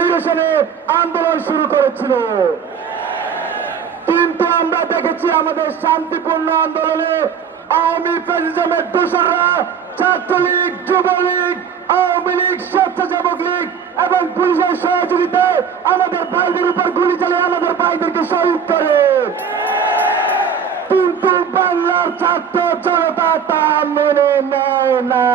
নিরসনে আন্দোলন শুরু করেছিল। কিন্তু আমরা দেখেছি আমাদের শান্তিপূর্ণ আন্দোলনে আওয়ামী ফেসিজমের দোসররা ছাত্রলীগ, যুবলীগ, আওয়ামী লীগ, স্বেচ্ছাসেবক লীগ এবং পুলিশের সহযোগিতায় আমাদের ভাইদের উপর গুলি চালিয়ে আমাদের ভাইদেরকে শহীদ করে। কিন্তু বাংলার ছাত্র জনতা তা মেনে নেয় না।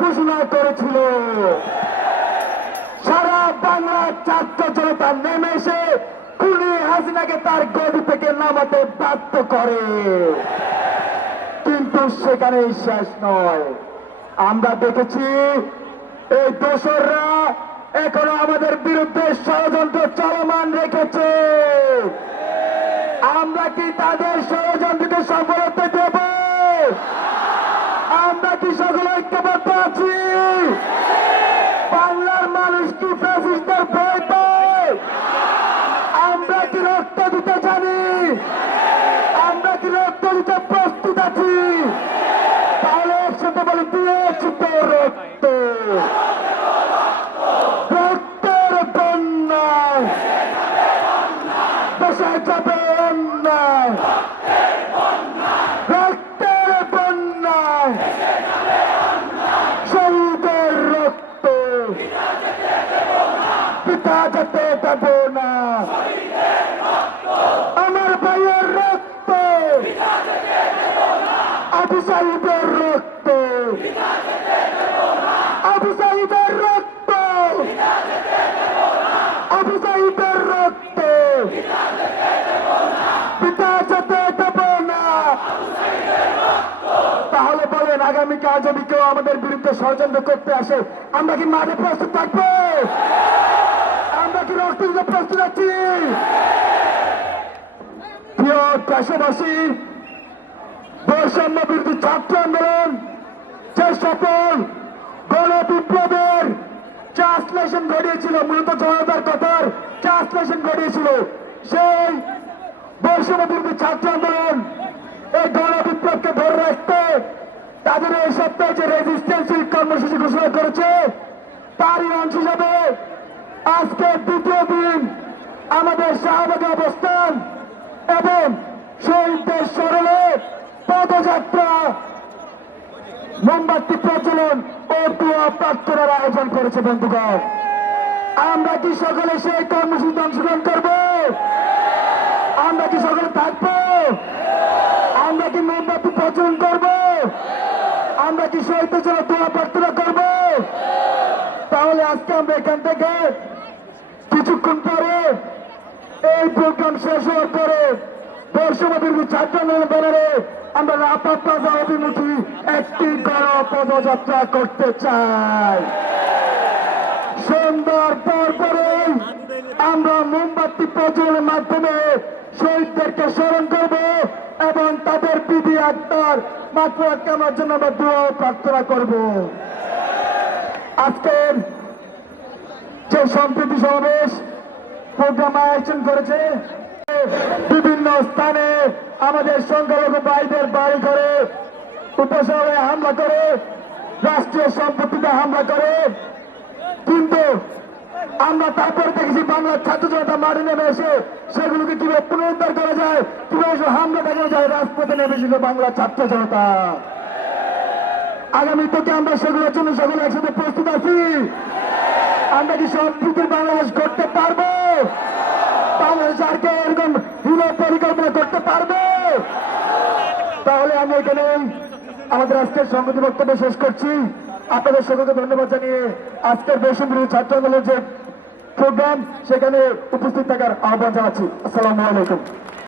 ঘোষণা করেছিল। সারা বাংলার ছাত্র জনতা নেমে এসে খুনি হাসিনাকে তার গদি থেকে নামাতে বাধ্য করে। কিন্তু সেখানে শেষ নয়। আমরা দেখেছি এই দোসররা এখনও আমাদের বিরুদ্ধে ষড়যন্ত্র চলমান রেখেছে। আমরা কি তাদের ষড়যন্ত্রকে সফলতা দেব আমরা কি সকলে ঐক্যবদ্ধ আছি বাংলার মানুষ কি ফ্যাসিস্টদের ভয় আমরা কি রক্ত দিতে জানি? আমরা কি রক্ত দিতে প্রস্তুত আছি? তাহলে একসাথে বলি, দিয়েছি তো রক্ত শহীদের রক্ত দেব না। আমার ভাইয়ের রক্ত। আবু রক্ত। আবু রক্ত। আবু রক্ত। তাহলে বলেন, আগামীকাল যদি কেউ আমাদের বিরুদ্ধে ষড়যন্ত্র করতে আসে, আমরা কি মাঠে প্রস্তুত থাকব? আমরা কি রক্ত দিতে প্রস্তুত আছি। প্রিয় দেশবাসী, বৈষম্য বিরোধী ছাত্র আন্দোলন, যে সকল গণ বিপ্লবের ট্রান্সলেশন ঘটিয়েছিল, মূলত জনতার কথার ট্রান্সলেশন ঘটিয়েছিল, সেই বৈষম্য বিরোধী ছাত্র আন্দোলন এই গণ বিপ্লবকে ধরে রাখতে তাদের এই সপ্তাহে যে রেজিস্ট্যান্সিল কর্মসূচি ঘোষণা করেছে, তারই অংশ হিসাবে আজকে দ্বিতীয় দিন আমাদের শাহবাগে অবস্থান এবং শহীদদের স্মরণে পদযাত্রা। মোমবাতি প্রচলন ও দোয়া প্রার্থনার আয়োজন করেছে বন্ধুগণ। আমরা কি সকলে সেই কর্মসূচিতে অংশগ্রহণ করব? আমরা কি সকলে থাকব? আমরা কি মোমবাতি প্রচলন করব? আমরা কি শহীদের জন্য দোয়া প্রার্থনা করব? তাহলে আজকে আমরা এখান থেকে কিছুক্ষণ পরে এই প্রোগ্রাম শেষ হওয়ার পরে বর্ষবাদীর আন্দোলন ব্যানারে আমরা রাপা প্লাজা অভিমুখী একটি গণ পদযাত্রা করতে চাই। সন্ধ্যার পর পরেই আমরা মোমবাতি প্রজ্বলনের মাধ্যমে শহীদদেরকে স্মরণ করব এবং তাদের বিধি আত্মার মাত্র কামার জন্য আমরা দোয়া প্রার্থনা করব। আজকের যে সম্প্রীতি সমাবেশ, প্রোগ্রাম আয়োজন করেছে। বিভিন্ন স্থানে আমাদের সংখ্যালঘু ভাইদের বাড়ি করে উপশহরে হামলা করে, রাষ্ট্রীয় সম্পত্তিতে হামলা করে। কিন্তু আমরা তারপরে দেখেছি, বাংলার ছাত্র জনতা মাঠে নেমে এসে সেগুলোকে কীভাবে পুনরুদ্ধার করা যায়, কীভাবে হামলা দেখানো যায়, রাজপথে নেমে এসেছিল বাংলার ছাত্র জনতা। আগামী থেকে আমরা সেগুলোর জন্য সকলে একসাথে প্রস্তুত আছি। আমরা কি সম্প্রীতির বাংলাদেশ করতে পারব, বাংলাদেশ আর কেউ এরকম হীন পরিকল্পনা করতে পারবে? তাহলে আমি এখানে আমাদের আজকের সংগতি বক্তব্য শেষ করছি। আপনাদের সকলকে ধন্যবাদ জানিয়ে আজকের বৈষম্য ছাত্র আন্দোলনের যে প্রোগ্রাম সেখানে উপস্থিত থাকার আহ্বান জানাচ্ছি। আসসালামু আলাইকুম।